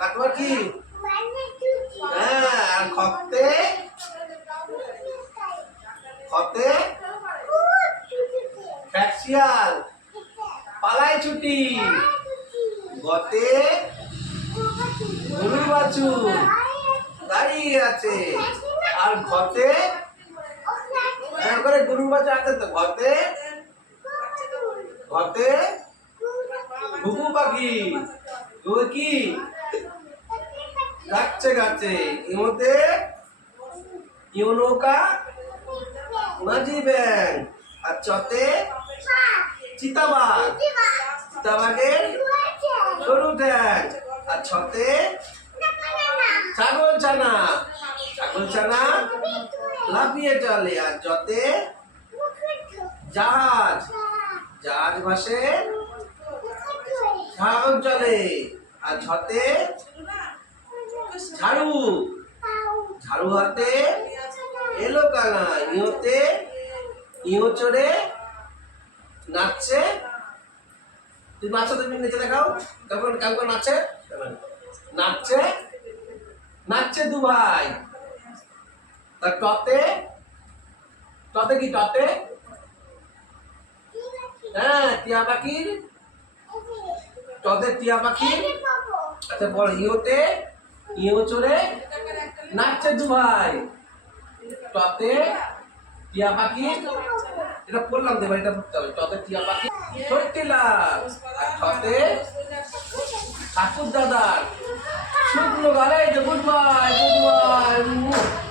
কাকাতুয়া কি? হ্যাঁ, আর খতে খতে ফ্যাক্সিয়াল পালাই ছুটি। গতে গরুর বাছুর দাঁড়িয়ে আছে। আর ঘতে করে গরুর বাছুর আছে তো। ঘতে ঘতে ঘুঘু পাখি। ঘুঘু কি যাচ্ছে গাছে। ইমতে ইউনৌকা মাঝি ব্যাং। আর চতে চিতাবাঘ। চিতাবাঘের সরু ঠ্যাং। আর ছতে ছাগল ছানা। ছাগল ছানা লাফিয়ে চলে। আর জতে জাহাজ। জাহাজ ভাসে সাগর চলে। আর ঝতে ঝাড়ু। ঝাড়ু হাতে এলো কানা। ইঁয়োতে ইঁয়ো চড়ে নাচছে। তুই নাচো, তুমি নেচে দেখাও। কেমন কেমন নাচে? নাচছে নাচছে দু ভাই। তার টতে টতে কি? টতে হ্যাঁ টিয়া পাখির। টতে টিয়া পাখির। আচ্ছা বল। ইঁয়োতে ইঁয়ো চড়ে নাচছে দু ভাই। টতে টিয়া পাখি। এটা পড়লাম দেবা, এটা পড়তে হবে। টতে টিয়া পাখি ছোট্টিলাল। আর টতে ঠাকুর দাদার শুকনো গালে। Good bye good bye.